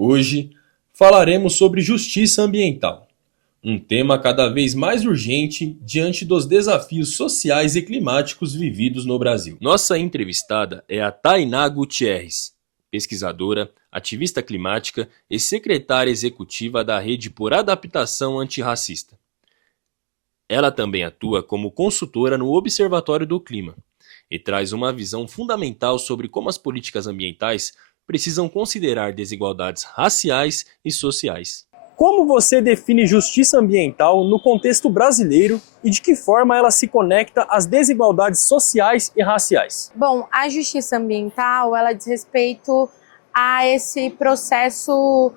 Hoje falaremos sobre justiça ambiental, um tema cada vez mais urgente diante dos desafios sociais e climáticos vividos no Brasil. Nossa entrevistada é a Tainá Gutierrez, pesquisadora, ativista climática e secretária executiva da Rede por Adaptação Antirracista. Ela também atua como consultora no Observatório do Clima e traz uma visão fundamental sobre como as políticas ambientais precisam considerar desigualdades raciais e sociais. Como você define justiça ambiental no contexto brasileiro e de que forma ela se conecta às desigualdades sociais e raciais? Bom, a justiça ambiental, ela diz respeito a esse processo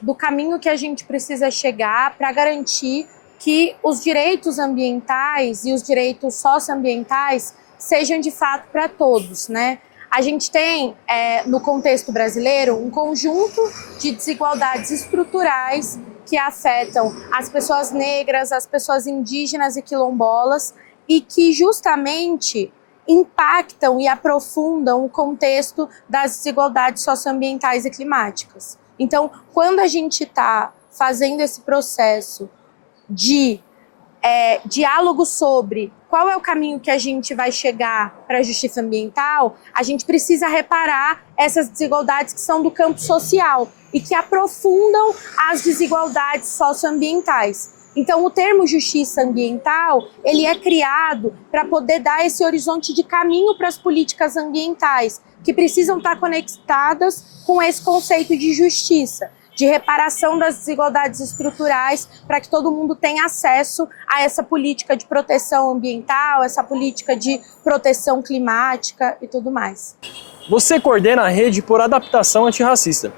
do caminho que a gente precisa chegar para garantir que os direitos ambientais e os direitos socioambientais sejam de fato para todos, né? A gente tem, no contexto brasileiro, um conjunto de desigualdades estruturais que afetam as pessoas negras, as pessoas indígenas e quilombolas e que justamente impactam e aprofundam o contexto das desigualdades socioambientais e climáticas. Então, quando a gente está fazendo esse processo de diálogo sobre qual é o caminho que a gente vai chegar para a justiça ambiental, a gente precisa reparar essas desigualdades que são do campo social e que aprofundam as desigualdades socioambientais. Então, o termo justiça ambiental, ele é criado para poder dar esse horizonte de caminho para as políticas ambientais, que precisam estar conectadas com esse conceito de justiça, de reparação das desigualdades estruturais, para que todo mundo tenha acesso a essa política de proteção ambiental, essa política de proteção climática e tudo mais. Você coordena a Rede por Adaptação Antirracista.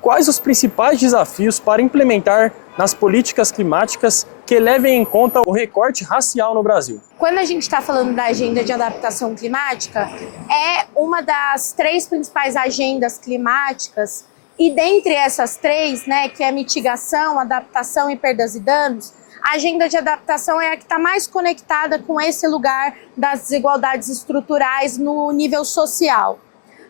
Quais os principais desafios para implementar nas políticas climáticas que levem em conta o recorte racial no Brasil? Quando a gente está falando da agenda de adaptação climática, é uma das 3 principais agendas climáticas. E dentre essas 3, né, que é mitigação, adaptação e perdas e danos, a agenda de adaptação é a que está mais conectada com esse lugar das desigualdades estruturais no nível social.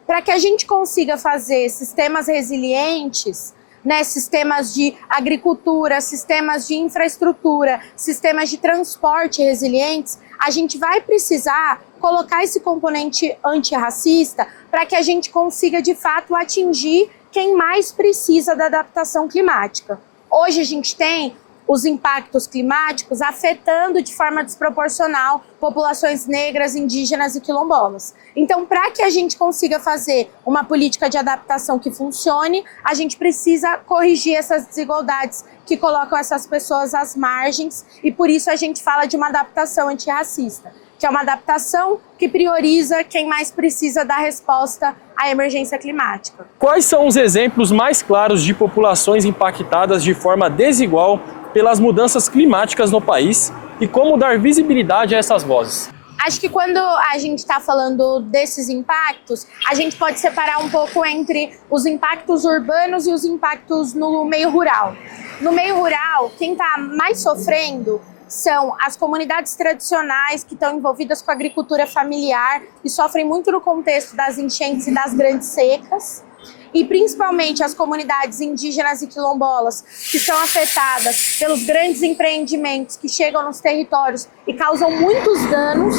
Para que a gente consiga fazer sistemas resilientes, né, sistemas de agricultura, sistemas de infraestrutura, sistemas de transporte resilientes, a gente vai precisar colocar esse componente antirracista para que a gente consiga, de fato, atingir quem mais precisa da adaptação climática. Hoje a gente tem os impactos climáticos afetando de forma desproporcional populações negras, indígenas e quilombolas. Então, para que a gente consiga fazer uma política de adaptação que funcione, a gente precisa corrigir essas desigualdades que colocam essas pessoas às margens e por isso a gente fala de uma adaptação antirracista, que é uma adaptação que prioriza quem mais precisa da resposta à emergência climática. Quais são os exemplos mais claros de populações impactadas de forma desigual pelas mudanças climáticas no país e como dar visibilidade a essas vozes? Acho que quando a gente está falando desses impactos, a gente pode separar um pouco entre os impactos urbanos e os impactos no meio rural. No meio rural, quem está mais sofrendo são as comunidades tradicionais que estão envolvidas com a agricultura familiar e sofrem muito no contexto das enchentes e das grandes secas. E principalmente as comunidades indígenas e quilombolas que são afetadas pelos grandes empreendimentos que chegam nos territórios e causam muitos danos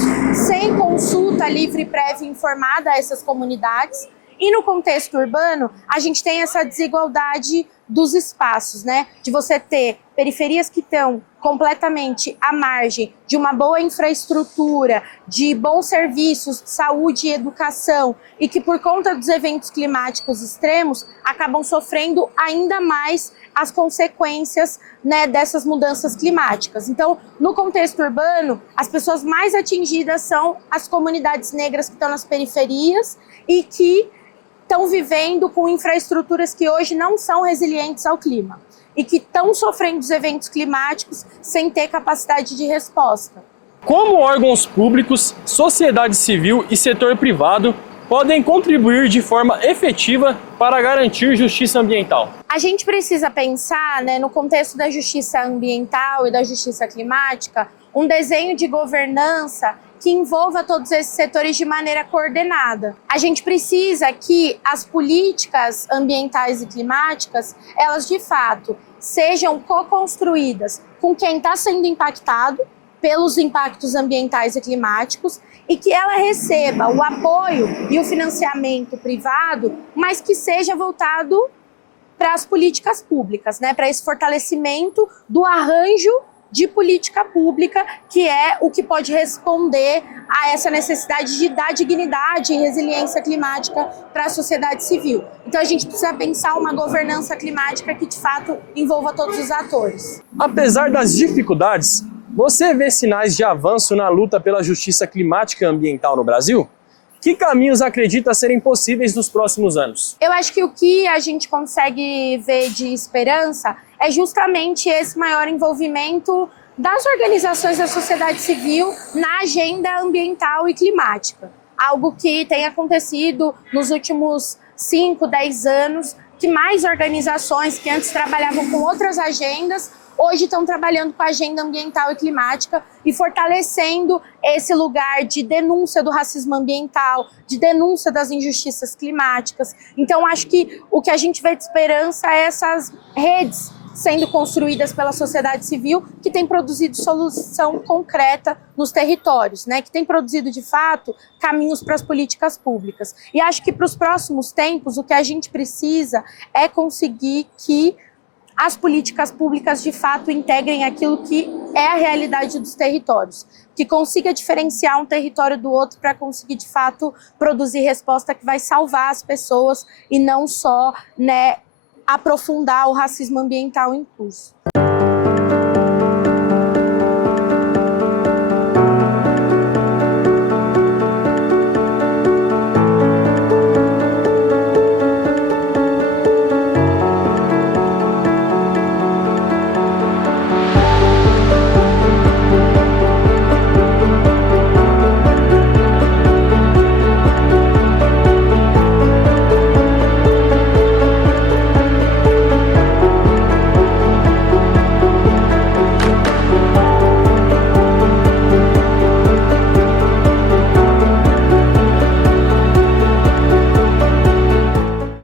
sem consulta livre, prévia e informada a essas comunidades. E no contexto urbano, a gente tem essa desigualdade dos espaços, né? De você ter periferias que estão completamente à margem de uma boa infraestrutura, de bons serviços de saúde e educação, e que por conta dos eventos climáticos extremos, acabam sofrendo ainda mais as consequências, né, dessas mudanças climáticas. Então, no contexto urbano, as pessoas mais atingidas são as comunidades negras que estão nas periferias e que estão vivendo com infraestruturas que hoje não são resilientes ao clima e que estão sofrendo os eventos climáticos sem ter capacidade de resposta. Como órgãos públicos, sociedade civil e setor privado podem contribuir de forma efetiva para garantir justiça ambiental? A gente precisa pensar, né, no contexto da justiça ambiental e da justiça climática, um desenho de governança que envolva todos esses setores de maneira coordenada. A gente precisa que as políticas ambientais e climáticas, elas de fato sejam co-construídas com quem está sendo impactado pelos impactos ambientais e climáticos e que ela receba o apoio e o financiamento privado, mas que seja voltado para as políticas públicas, né? Para esse fortalecimento do arranjo de política pública, que é o que pode responder a essa necessidade de dar dignidade e resiliência climática para a sociedade civil. Então a gente precisa pensar uma governança climática que de fato envolva todos os atores. Apesar das dificuldades, você vê sinais de avanço na luta pela justiça climática e ambiental no Brasil? Que caminhos acredita serem possíveis nos próximos anos? Eu acho que o que a gente consegue ver de esperança é justamente esse maior envolvimento das organizações da sociedade civil na agenda ambiental e climática. Algo que tem acontecido nos últimos 5, 10 anos, que mais organizações que antes trabalhavam com outras agendas, hoje estão trabalhando com a agenda ambiental e climática e fortalecendo esse lugar de denúncia do racismo ambiental, de denúncia das injustiças climáticas. Então, acho que o que a gente vê de esperança é essas redes sendo construídas pela sociedade civil que tem produzido solução concreta nos territórios, né? Que tem produzido, de fato, caminhos para as políticas públicas. E acho que para os próximos tempos, o que a gente precisa é conseguir que as políticas públicas, de fato, integrem aquilo que é a realidade dos territórios, que consiga diferenciar um território do outro para conseguir, de fato, produzir resposta que vai salvar as pessoas e não só, né, aprofundar o racismo ambiental em curso.